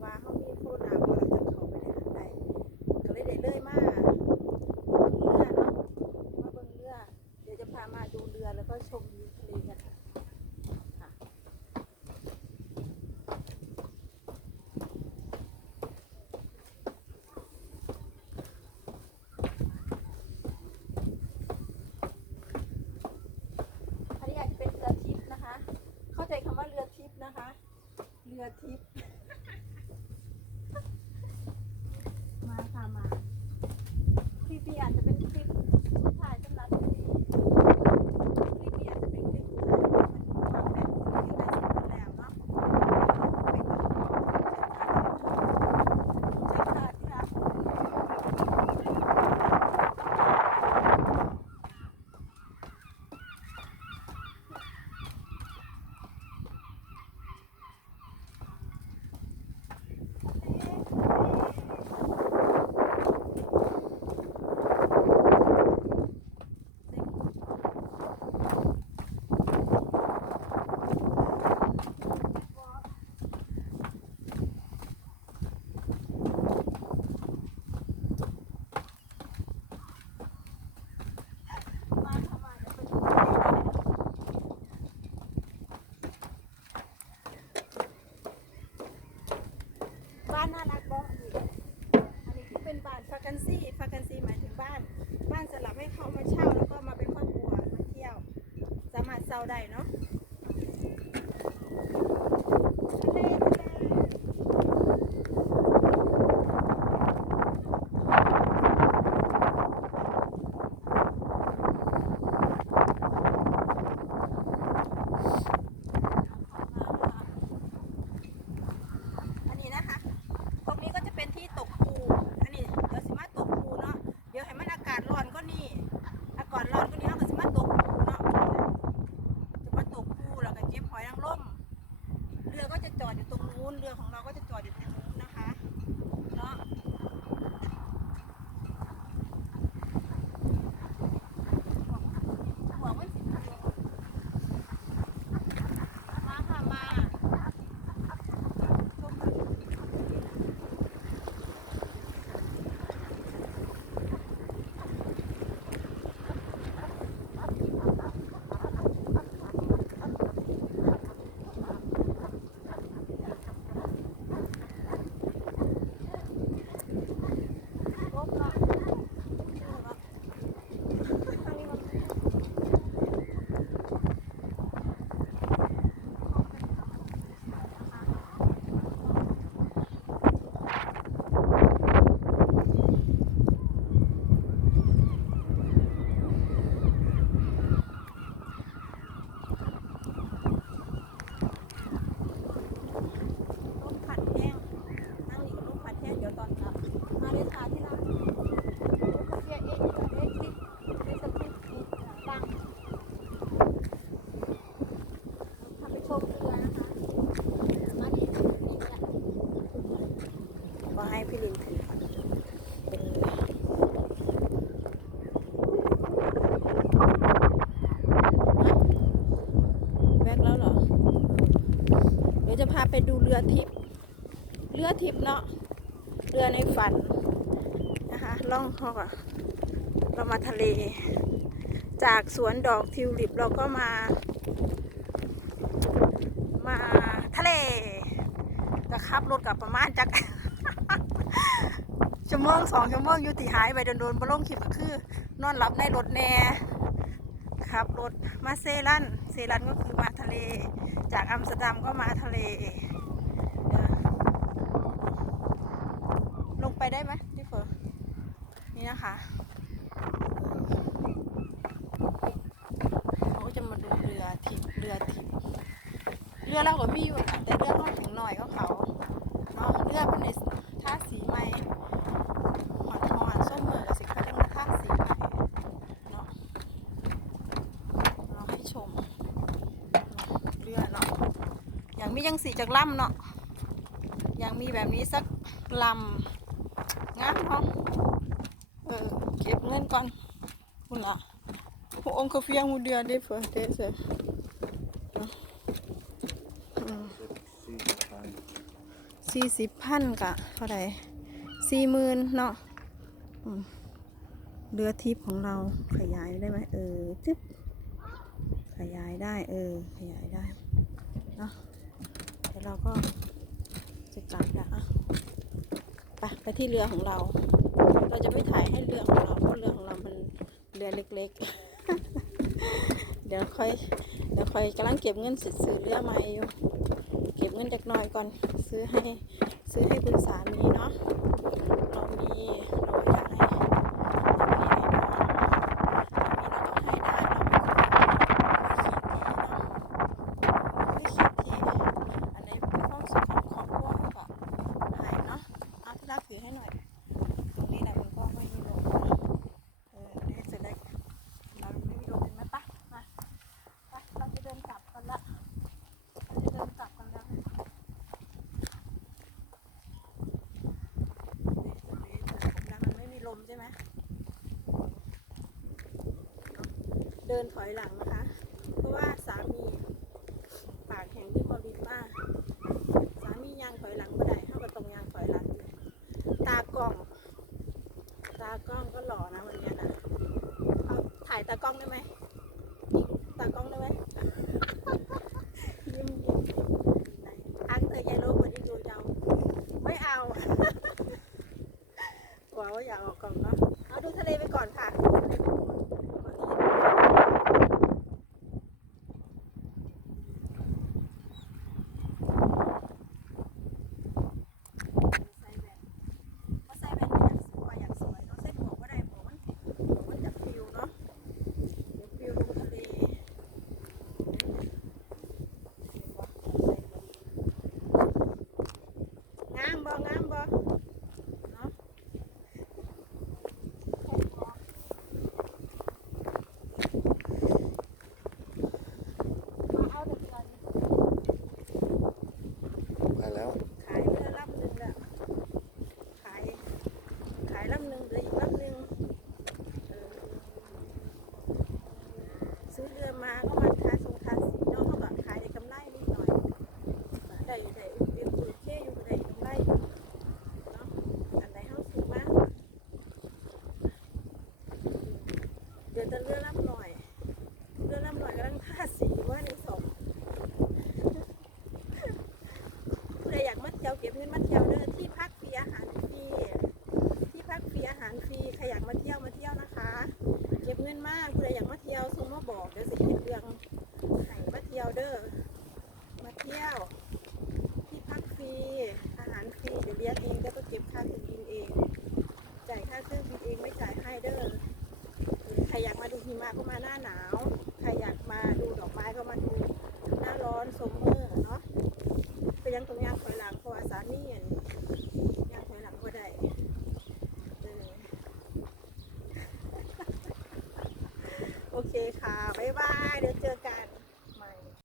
Wow. จะพาไปดูเรือทิพย์เรือทิพย์เนาะเรือในฝันนะคะล่องเขาอะเรามาทะเล จากสวนดอกทิวลิปเราก็มา มาทะเลจะขับรถกลับประมาณจักชั่วโมงสองชั่วโมงอยุติหายไปโดนๆบล่งคลิปก็คือ นอนหลับในรถแน่ขับรถมาเซรันเซรันก็คือมาทะเล จากอัมสเตอร์ดัมก็มาทะเล ลงไปได้ไหมพี่เฟอร์นี่นะคะเขาก็จะมาดูเรือทิพเรือทิพเรือเราก็มีอยู่ค่ะแต่เรือต้องถึงหน่อยเขาเขาเนาะเรือเป็นในท่าสีใหม่หอนหอนส้มเหมือนกับสิเขาเรียกว่าท่าสีใหม่เนาะเราให้ชมเรือเนาะอย่าง มียังสีจากล่ำเนาะย่างมีแบบนี้สักลำงามเนาะเออเก็บเงินก่อนคุณล่ะหัวองค์กาเฟียงหูเดียวได้เฟอเดเซสี่สิบพันกะเท่าไหร่สี่หมื่นเนาะเรือทิพย์ของเราขยายได้ไหมเออจิ๊บขยายได้เออขยายได้เนาะี๋ยวเราก็จะจับแล้วอะไปไปที่เรือของเรา เราจะไม่ถ่ายให้เรือของเราเพราะเรือของเรามันเรือเล็กๆ เดี๋ยวค่อยเดี๋ยวค่อยกำลังเก็บเงินซื้อเรือมาอยู่เก็บเงินเจากน้อยก่อนซื้อให้ซื้อให้คุณสามีเนาะเรามีเราินถอยหลังนะคะ เรือล่ำลอย เรือล่ำลอยกำลังทาสีว่าในสองผู้ใดอยากมัดเจียวเก็บเงินมัดเจียวเด้อที่พักฟรีอาหารฟรีที่พักฟรีอาหารฟรีใครอยากมาเที่ยวมาเที่ยวนะคะ เก็บเงินมากผู้ใดอยากมาเที่ยวส่งมาบอกเดี๋ยวสิ ก็มาดูหน้าร้อนสมเมอร์เนาะ